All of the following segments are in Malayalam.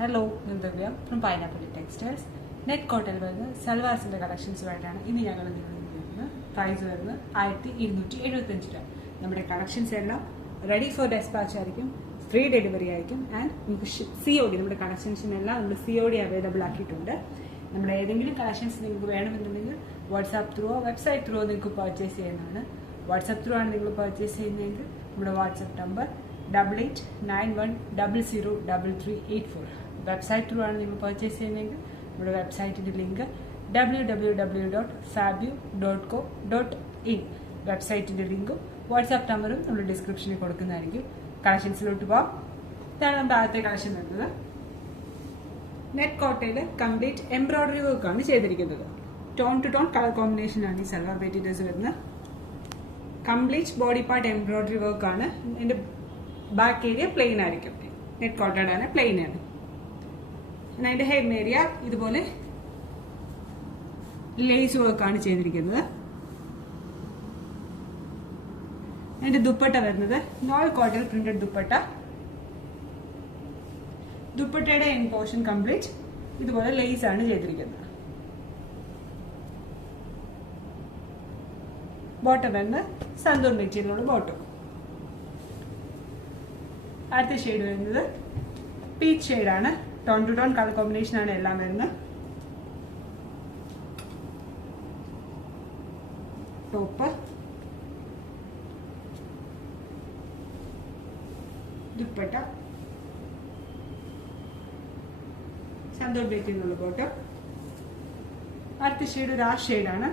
Hello, I'm Divya from Pineapple Textiles. Net cotton വരുന്ന സൽവാർസിന്റെ കളക്ഷൻസുമായിട്ടാണ് ഇനി ഞങ്ങൾ നിങ്ങളുടെ പ്രൈസ് വരുന്നത് 1275 രൂപ. നമ്മുടെ കളക്ഷൻസ് എല്ലാം റെഡി ഫോർ ഡെസ്പാച്ച് ആയിരിക്കും, ഫ്രീ ഡെലിവറി ആയിരിക്കും ആൻഡ് നമുക്ക് COD നമ്മുടെ കളക്ഷൻസിനെല്ലാം നമ്മൾ COD അവൈലബിൾ ആക്കിയിട്ടുണ്ട്. നമ്മുടെ ഏതെങ്കിലും കളക്ഷൻസ് നിങ്ങൾക്ക് വേണമെന്നുണ്ടെങ്കിൽ വാട്സാപ്പ് ത്രൂ വെബ്സൈറ്റ് ത്രൂ നിങ്ങൾക്ക് പർച്ചേസ് ചെയ്യുന്നതാണ്. വാട്സാപ്പ് ത്രൂ ആണ് നിങ്ങൾ പർച്ചേസ് ചെയ്യുന്നതെങ്കിൽ നമ്മുടെ വാട്സാപ്പ് നമ്പർ 8891003384. വെബ്സൈറ്റ് ത്രൂ ആണ് നിങ്ങൾ പർച്ചേസ് ചെയ്യുന്നതെങ്കിൽ നമ്മുടെ വെബ്സൈറ്റിന്റെ ലിങ്ക് www.fabu.co.in. വെബ്സൈറ്റിന്റെ ലിങ്കും വാട്സാപ്പ് നമ്പറും നമ്മൾ ഡിസ്ക്രിപ്ഷനിൽ കൊടുക്കുന്നതായിരിക്കും. കളക്ഷൻസിലോട്ട് പോവാം. ഇതാണ് നമ്മുടെ ആദ്യത്തെ കളക്ഷൻ വരുന്നത്. നെറ്റ് കോട്ടയിൽ കംപ്ലീറ്റ് എംബ്രോയിഡറി വർക്കാണ് ചെയ്തിരിക്കുന്നത്. ടോൺ ടു ടോൺ കളർ കോമ്പിനേഷനാണ് ഈ സൽവാർ മെറ്റീരിയൽസ് വരുന്നത്. കംപ്ലീറ്റ് ബോഡി പാർട്ട് എംബ്രോയിഡറി വർക്കാണ്. ഇതിന്റെ ബാക്ക് ഏരിയ പ്ലെയിൻ ആയിരിക്കും. നെറ്റ് കോട്ടയുടെ ആണ്, പ്ലെയിൻ ആണ്. അതിന്റെ ഹെഡ് ഏരിയ ഇതുപോലെ ലേസ് വർക്കാണ് ചെയ്തിരിക്കുന്നത്. അതിന്റെ ദുപ്പട്ട വരുന്നത് നോൾ കോട്ടൺ പ്രിന്റഡ് ദുപ്പട്ട. ദുപ്പട്ടയുടെ എൻ പോർഷൻ കംപ്ലീറ്റ് ഇതുപോലെ ലേസ് ആണ് ചെയ്തിരിക്കുന്നത്. ബോട്ടം വരുന്നത് സന്തൂർ മെറ്റീരിയലുള്ള ബോട്ടം. അടുത്ത ഷെയ്ഡ് വരുന്നത് പീച്ച് ഷെയ്ഡാണ്. Tone to tone colour combination ആണ് എല്ലാം വരുന്നത്. ടോപ്പ്, ദുപ്പട്ട, സന്തൂർ മെറ്റീരിയലുള്ള ബോട്ടം. അടുത്ത ഷെയ്ഡ് ഒരു ആഷ് ഷെയ്ഡാണ്.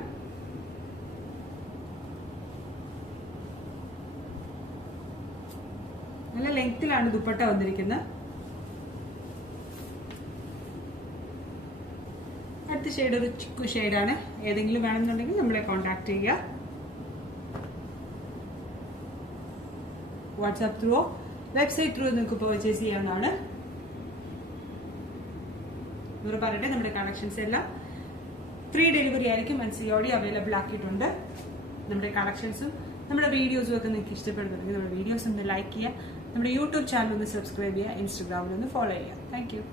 നല്ല ലെങ്ത്തിലാണ് ദുപ്പട്ട വന്നിരിക്കുന്നത്. അടുത്ത ഷെയ്ഡ് ഒരു ചിക്കു ഷെയ്ഡാണ്. ഏതെങ്കിലും വേണമെന്നുണ്ടെങ്കിൽ നമ്മളെ കോൺടാക്ട് ചെയ്യുക. വാട്സാപ്പ് ത്രൂ വെബ്സൈറ്റ് ത്രൂ നിങ്ങൾക്ക് പർച്ചേസ് ചെയ്യാവുന്നതാണ്. ഇവർ പറയട്ടെ, നമ്മുടെ കളക്ഷൻസ് എല്ലാം ഫ്രീ ഡെലിവറി ആയിരിക്കും. COD അവൈലബിൾ ആക്കിയിട്ടുണ്ട്. നമ്മുടെ കളക്ഷൻസും നമ്മുടെ വീഡിയോസും ഒക്കെ നിങ്ങൾക്ക് ഇഷ്ടപ്പെടുന്നുണ്ടെങ്കിൽ നമ്മുടെ വീഡിയോസ് ഒന്ന് ലൈക്ക് ചെയ്യുക, നമ്മുടെ യൂട്യൂബ് ചാനൽ ഒന്ന് സബ്സ്ക്രൈബ് ചെയ്യുക, ഇൻസ്റ്റഗ്രാമിൽ ഒന്ന് ഫോളോ ചെയ്യുക. Thank you.